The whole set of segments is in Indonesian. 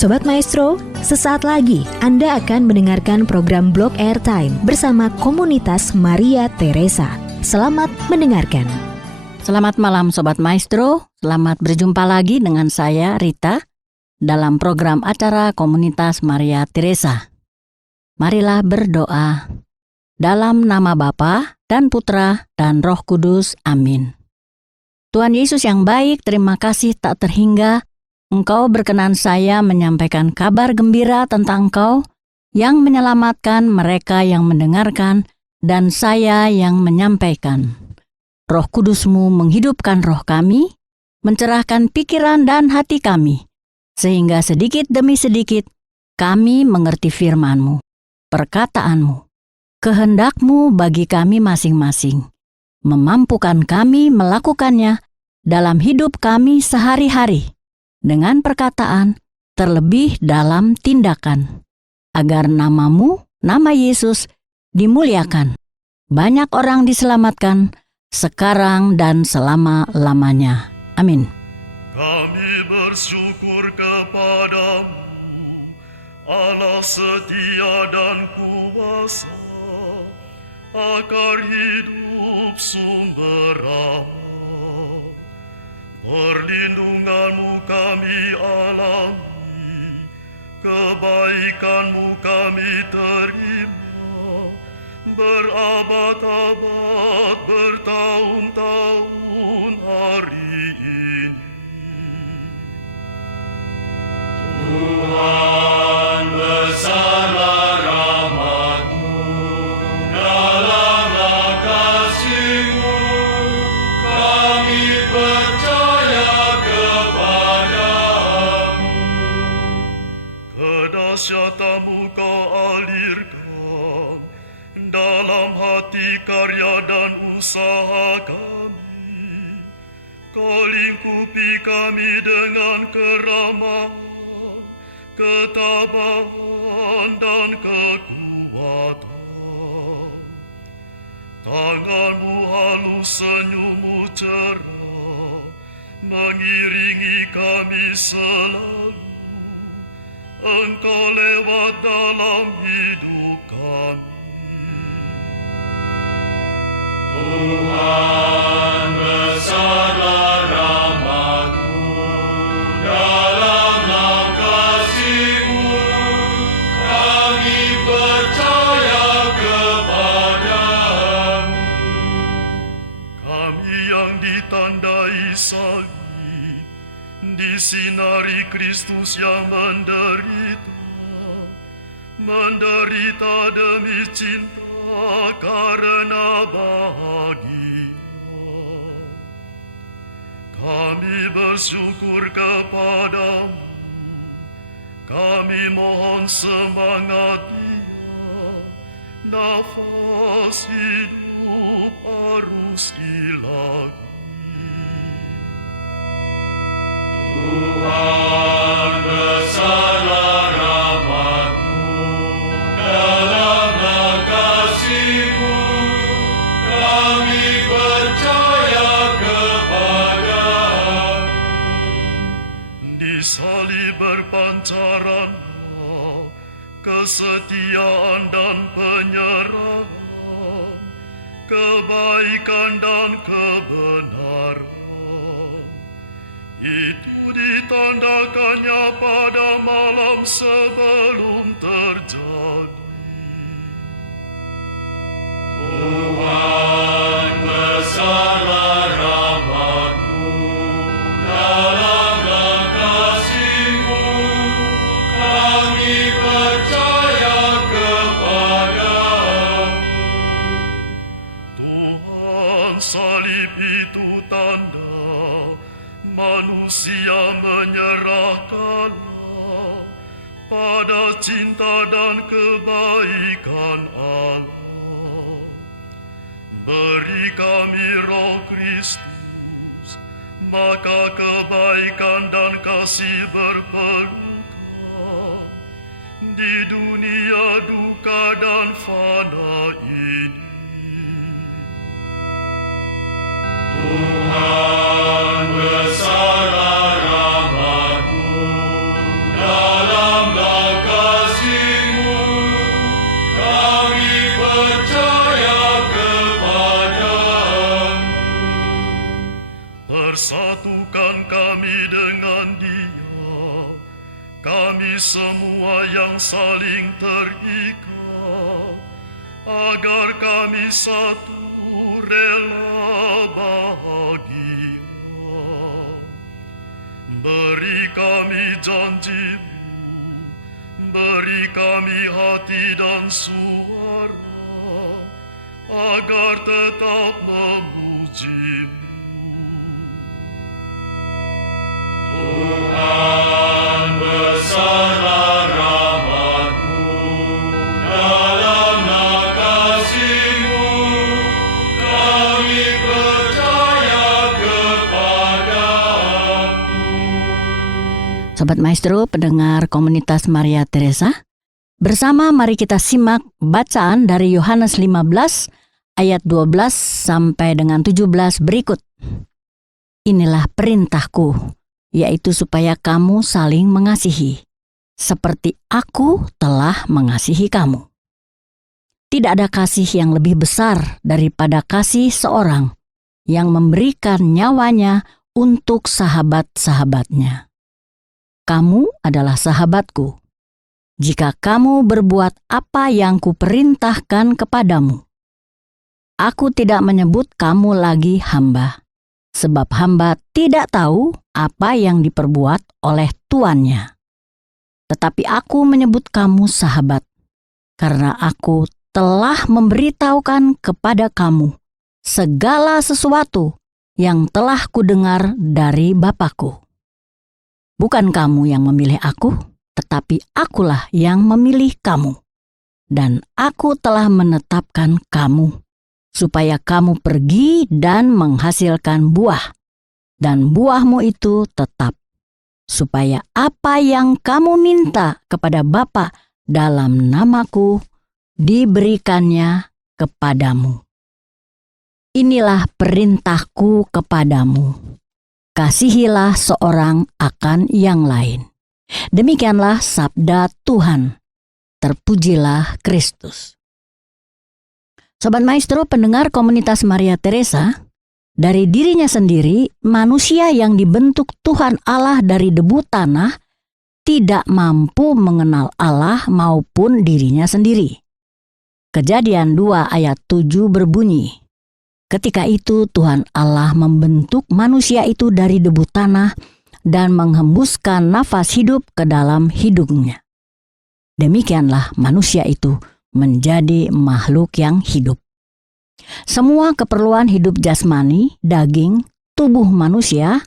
Sobat Maestro, sesaat lagi Anda akan mendengarkan program Blog Airtime bersama komunitas Maria Teresa. Selamat mendengarkan. Selamat malam Sobat Maestro, selamat berjumpa lagi dengan saya Rita dalam program acara komunitas Maria Teresa. Marilah berdoa. Dalam nama Bapa dan Putra dan Roh Kudus, amin. Tuhan Yesus yang baik, terima kasih tak terhingga Engkau berkenan saya menyampaikan kabar gembira tentang Engkau yang menyelamatkan mereka yang mendengarkan dan saya yang menyampaikan. Roh Kudus-Mu menghidupkan roh kami, mencerahkan pikiran dan hati kami, sehingga sedikit demi sedikit kami mengerti firman-Mu, perkataan-Mu, kehendak-Mu bagi kami masing-masing, memampukan kami melakukannya dalam hidup kami sehari-hari, dengan perkataan, terlebih dalam tindakan, agar nama-Mu, nama Yesus, dimuliakan. Banyak orang diselamatkan, sekarang dan selama-lamanya. Amin. Kami bersyukur kepadamu, Allah setia dan kuasa, akar hidup sumber rahmat. Perlindungan-Mu kami alami, kebaikan-Mu kami terima, berabad-abad, bertahun-tahun hari ini. Tuhan besarlah rahmat-Mu, dalamlah kasih-Mu, kami percaya kepadamu. Kedahsyatan-Mu Kau alirkan dalam hati karya dan usaha kami. Kau lingkupi kami dengan keramahan, ketabahan dan kekuatan. Tangan-Mu halus, senyum-Mu cerah, mengiringi kami selalu. Engkau lewat dalam hidup kami. Tuhan besarlah rahmat-Mu, dalamlah kasih-Mu, kami percaya kepadamu. Kami yang ditandai salib, disinari Kristus yang menderita demi cinta karena bahagia. Kami bersyukur kepadamu, kami mohon semangat Dia, nafas hidup arus ilahi. Tuhan besarlah rahmat-Mu, dalamlah kasih-Mu, kami percaya kepadamu. Di salib berpancaranlah kesetiaan dan penyerahan, kebaikan dan kebenaran. Itu ditandakannya pada malam sebelum terjadi. Tuhan besarlah rahmat-Mu, dalamlah kasih-Mu, kami percaya kepadamu. Tuhan, salib itu tanda manusia menyerahkanlah pada cinta dan kebaikan Allah. Beri kami Roh Kristus, maka kebaikan dan kasih berpelukan di dunia duka dan fana ini. Tuhan besarlah rahmat-Mu, dalam kami semua yang saling terikat, agar kami satu rela bahagia. Beri kami janji-Mu, beri kami hati dan suara, agar tetap memuji-Mu. Tuhan besarlah rahmat-Mu, dalamlah kasih-Mu, kami percaya kepada-Mu. Sobat Maestro, pendengar komunitas Maria Teresa, bersama mari kita simak bacaan dari Yohanes 15 ayat 12 sampai dengan 17 berikut. Inilah perintahku, yaitu supaya kamu saling mengasihi, seperti aku telah mengasihi kamu. Tidak ada kasih yang lebih besar daripada kasih seorang yang memberikan nyawanya untuk sahabat-sahabatnya. Kamu adalah sahabatku, jika kamu berbuat apa yang kuperintahkan kepadamu. Aku tidak menyebut kamu lagi hamba, sebab hamba tidak tahu apa yang diperbuat oleh tuannya. Tetapi aku menyebut kamu sahabat, karena aku telah memberitahukan kepada kamu segala sesuatu yang telah kudengar dari Bapa-Ku. Bukan kamu yang memilih aku, tetapi akulah yang memilih kamu. Dan aku telah menetapkan kamu, supaya kamu pergi dan menghasilkan buah, dan buahmu itu tetap, supaya apa yang kamu minta kepada Bapa dalam namaku, diberikannya kepadamu. Inilah perintahku kepadamu, kasihilah seorang akan yang lain. Demikianlah sabda Tuhan, terpujilah Kristus. Sobat Maestro, pendengar komunitas Maria Teresa, dari dirinya sendiri, manusia yang dibentuk Tuhan Allah dari debu tanah tidak mampu mengenal Allah maupun dirinya sendiri. Kejadian 2 ayat 7 berbunyi, ketika itu Tuhan Allah membentuk manusia itu dari debu tanah dan menghembuskan nafas hidup ke dalam hidungnya. Demikianlah manusia itu menjadi makhluk yang hidup. Semua keperluan hidup jasmani, daging, tubuh manusia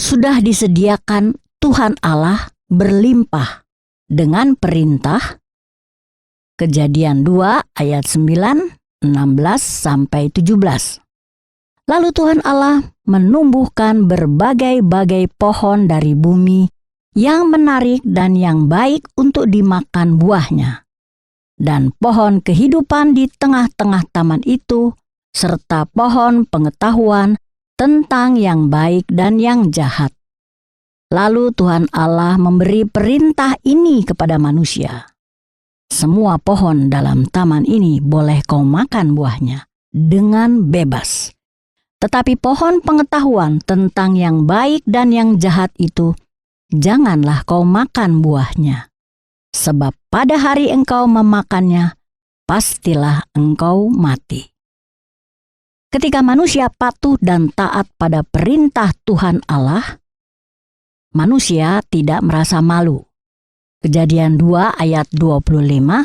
sudah disediakan Tuhan Allah berlimpah dengan perintah. Kejadian 2 ayat 9, 16 sampai 17. Lalu Tuhan Allah menumbuhkan berbagai-bagai pohon dari bumi yang menarik dan yang baik untuk dimakan buahnya. Dan pohon kehidupan di tengah-tengah taman itu, serta pohon pengetahuan tentang yang baik dan yang jahat. Lalu Tuhan Allah memberi perintah ini kepada manusia. Semua pohon dalam taman ini boleh kau makan buahnya dengan bebas. Tetapi pohon pengetahuan tentang yang baik dan yang jahat itu, janganlah kau makan buahnya. Sebab pada hari engkau memakannya, pastilah engkau mati. Ketika manusia patuh dan taat pada perintah Tuhan Allah, manusia tidak merasa malu. Kejadian 2 ayat 25,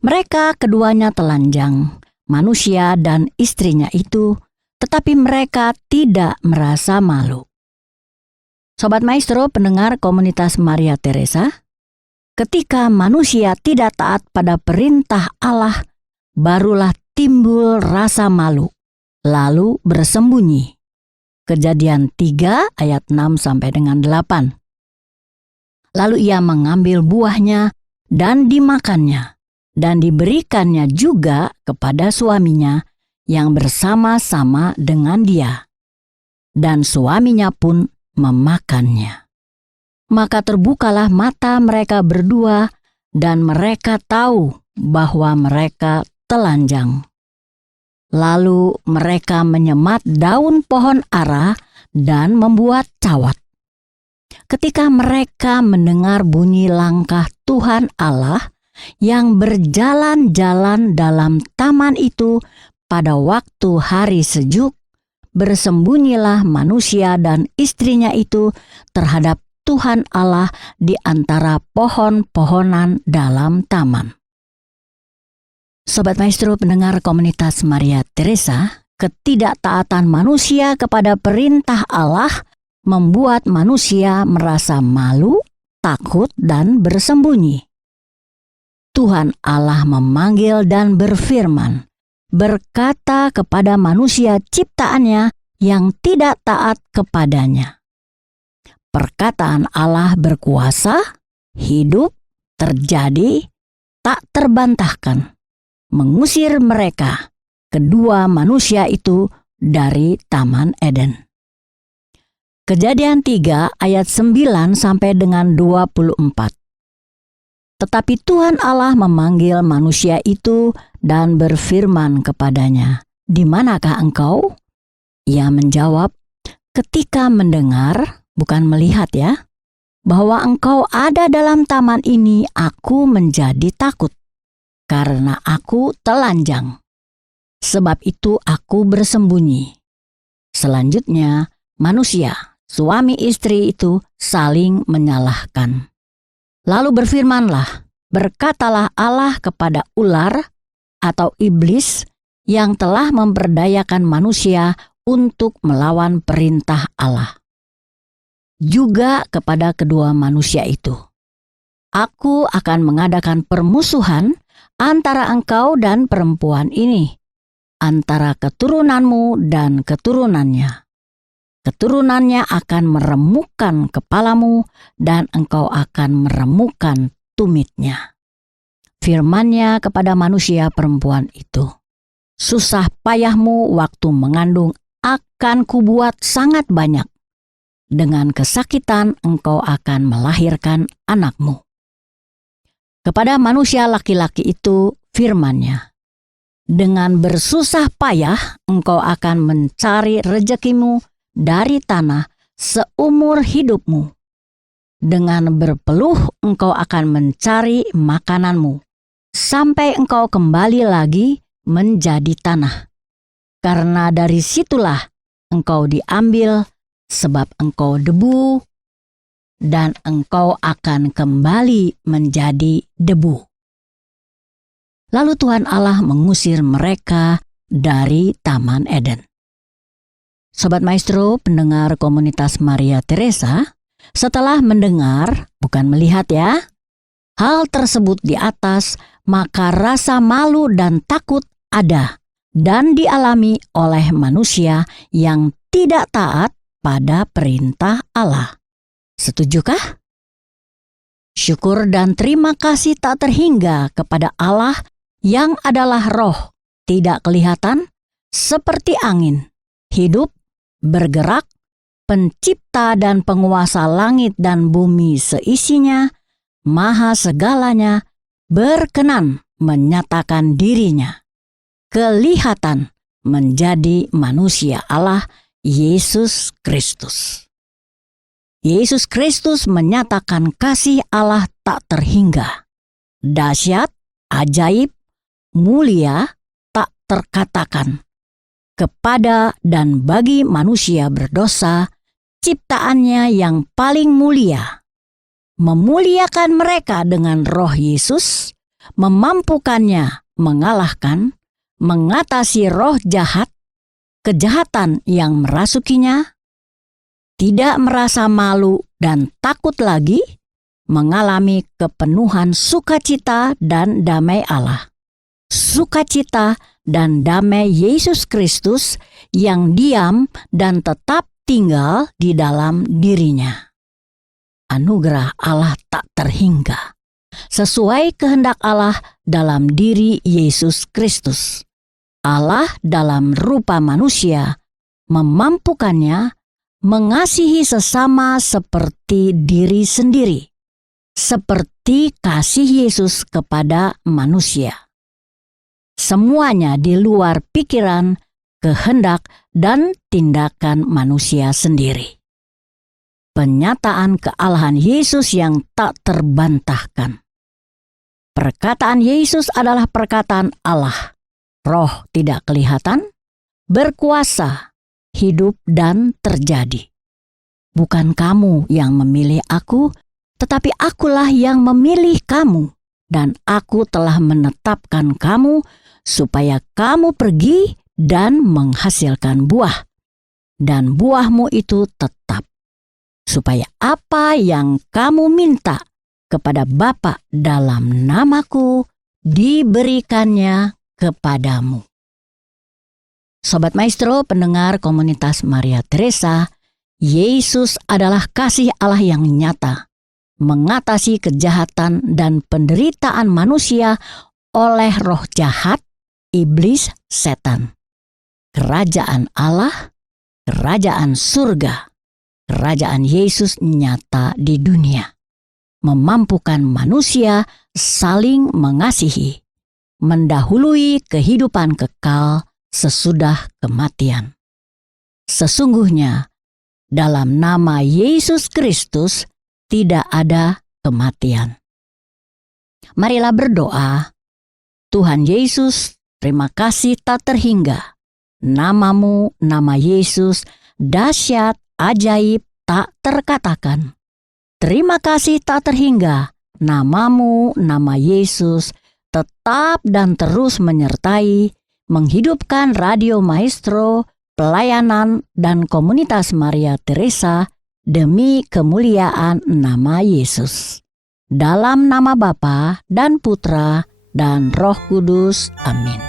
mereka keduanya telanjang, manusia dan istrinya itu, tetapi mereka tidak merasa malu. Sobat Maestro, pendengar komunitas Maria Teresa, ketika manusia tidak taat pada perintah Allah, barulah timbul rasa malu, lalu bersembunyi. Kejadian 3 ayat 6 sampai dengan 8. Lalu ia mengambil buahnya dan dimakannya, dan diberikannya juga kepada suaminya yang bersama-sama dengan dia. Dan suaminya pun memakannya. Maka terbukalah mata mereka berdua, dan mereka tahu bahwa mereka telanjang. Lalu mereka menyemat daun pohon ara dan membuat cawat. ketika mereka mendengar bunyi langkah Tuhan Allah yang berjalan-jalan dalam taman itu pada waktu hari sejuk, bersembunyilah manusia dan istrinya itu terhadap Tuhan Allah di antara pohon-pohonan dalam taman. Sobat Maestro pendengar komunitas Maria Teresa, ketidaktaatan manusia kepada perintah Allah membuat manusia merasa malu, takut, dan bersembunyi. Tuhan Allah memanggil dan berfirman, berkata kepada manusia ciptaannya yang tidak taat kepadanya. Perkataan Allah berkuasa, hidup, terjadi, tak terbantahkan, mengusir mereka, kedua manusia itu, dari Taman Eden. Kejadian 3 ayat 9 sampai dengan 24. Tetapi Tuhan Allah memanggil manusia itu dan berfirman kepadanya, "Di manakah engkau?" Ia menjawab, "Ketika mendengar, bukan melihat ya, bahwa engkau ada dalam taman ini, aku menjadi takut, karena aku telanjang. Sebab itu aku bersembunyi." Selanjutnya, manusia, suami istri itu saling menyalahkan. Lalu berfirmanlah, berkatalah Allah kepada ular atau iblis yang telah memperdayakan manusia untuk melawan perintah Allah. Juga kepada kedua manusia itu, "Aku akan mengadakan permusuhan antara engkau dan perempuan ini, antara keturunanmu dan keturunannya. Keturunannya akan meremukkan kepalamu dan engkau akan meremukkan tumitnya." Firman-Nya kepada manusia perempuan itu, "Susah payahmu waktu mengandung akan kubuat sangat banyak. Dengan kesakitan engkau akan melahirkan anakmu." Kepada manusia laki-laki itu firman-Nya, "Dengan bersusah payah engkau akan mencari rezekimu dari tanah seumur hidupmu. Dengan berpeluh engkau akan mencari makananmu, sampai engkau kembali lagi menjadi tanah. Karena dari situlah engkau diambil, sebab engkau debu, dan engkau akan kembali menjadi debu." Lalu Tuhan Allah mengusir mereka dari Taman Eden. Sobat Maestro, pendengar komunitas Maria Teresa, setelah mendengar, bukan melihat ya, hal tersebut di atas, maka rasa malu dan takut ada dan dialami oleh manusia yang tidak taat pada perintah Allah. Setujukah? Syukur dan terima kasih tak terhingga kepada Allah yang adalah roh, tidak kelihatan, seperti angin, hidup, bergerak, pencipta dan penguasa langit dan bumi seisinya, maha segalanya, berkenan menyatakan dirinya, kelihatan menjadi manusia Allah, Yesus Kristus. Yesus Kristus menyatakan kasih Allah tak terhingga, dahsyat, ajaib, mulia, tak terkatakan, kepada dan bagi manusia berdosa, ciptaannya yang paling mulia, memuliakan mereka dengan roh Yesus, memampukannya mengalahkan, mengatasi roh jahat, kejahatan yang merasukinya, tidak merasa malu dan takut lagi, mengalami kepenuhan sukacita dan damai Allah. Sukacita dan damai Yesus Kristus yang diam dan tetap tinggal di dalam dirinya. Anugerah Allah tak terhingga, sesuai kehendak Allah dalam diri Yesus Kristus. Allah dalam rupa manusia memampukannya mengasihi sesama seperti diri sendiri, seperti kasih Yesus kepada manusia. Semuanya di luar pikiran, kehendak, dan tindakan manusia sendiri. penyataan kealahan Yesus yang tak terbantahkan. Perkataan Yesus adalah perkataan Allah, Roh tidak kelihatan, berkuasa, hidup dan terjadi. Bukan kamu yang memilih aku, tetapi akulah yang memilih kamu, dan aku telah menetapkan kamu supaya kamu pergi dan menghasilkan buah, dan buahmu itu tetap, supaya apa yang kamu minta kepada Bapa dalam namaku diberikannya kepadamu. Sobat Maestro, pendengar komunitas Maria Teresa, Yesus adalah kasih Allah yang nyata, mengatasi kejahatan dan penderitaan manusia oleh roh jahat, iblis, setan. Kerajaan Allah, kerajaan surga, kerajaan Yesus nyata di dunia, memampukan manusia saling mengasihi, mendahului kehidupan kekal sesudah kematian. Sesungguhnya, dalam nama Yesus Kristus tidak ada kematian. Marilah berdoa. Tuhan Yesus, terima kasih tak terhingga. Namamu, nama Yesus, dahsyat, ajaib, tak terkatakan. Terima kasih tak terhingga. Namamu, nama Yesus, tetap dan terus menyertai, menghidupkan Radio Maestro, pelayanan dan komunitas Maria Teresa demi kemuliaan nama Yesus. Dalam nama Bapa dan Putra dan Roh Kudus. Amin.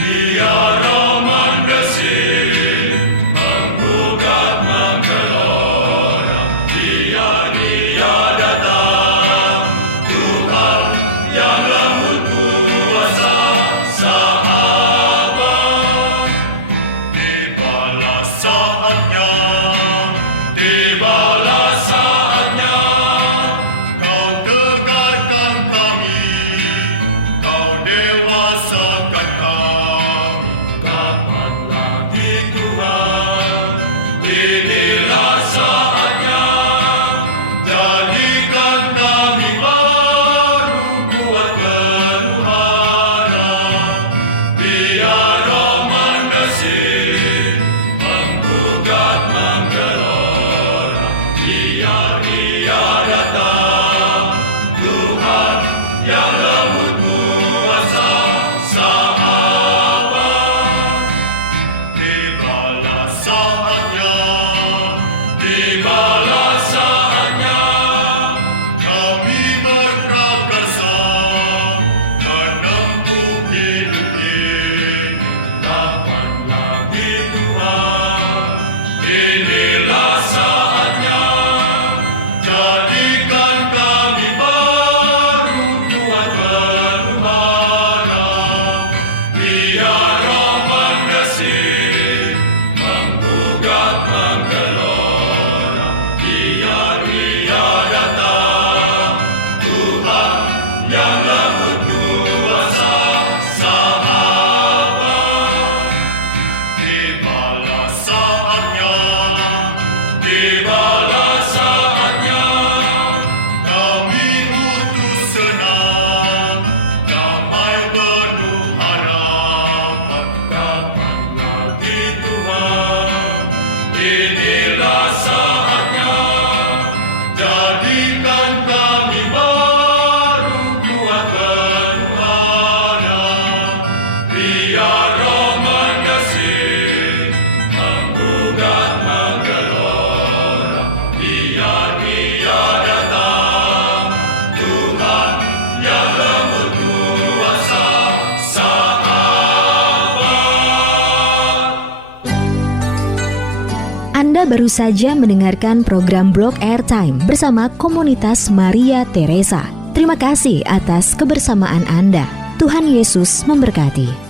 Biar mendesir, menggugat, menggelora, dia datang, Tuhan yang lembut kuasa, sahabat. Tibalah saatnya, tibalah saatnya, kau tegarkan kami, kau dewasakan kami. Kapan lagi Tuhan, inilah saatnya, jadikan kami baru, kuat penuh harap. Biar roh mendesir, menggugat, menggelora, biar dia datang, Tuhan yang lembut kuasa, sahabat. Tibalah saatnya, tibalah saatnya, kami berprakarsa, menempuh hidup ini. Kapan lagi Tuhan, inilah saatnya, jadikan kami baru, kuat penuh harap. Biar roh mendesir, menggugat, menggelora, biar dia datang, Tuhan yang lembut kuasa, sahabat. Tibalah saatnya, tibalah saatnya, kami utus senang, damai penuh harapan. Kapan lagi Tuhan, inilah saatnya, jadikan kami baru, kuat penuh harap. Biar roh mendesir, menggugat, menggelora, biar dia datang, Tuhan yang lembut kuasa, sahabat. Anda baru saja mendengarkan program Blog Airtime bersama komunitas Maria Teresa. Terima kasih atas kebersamaan Anda. Tuhan Yesus memberkati.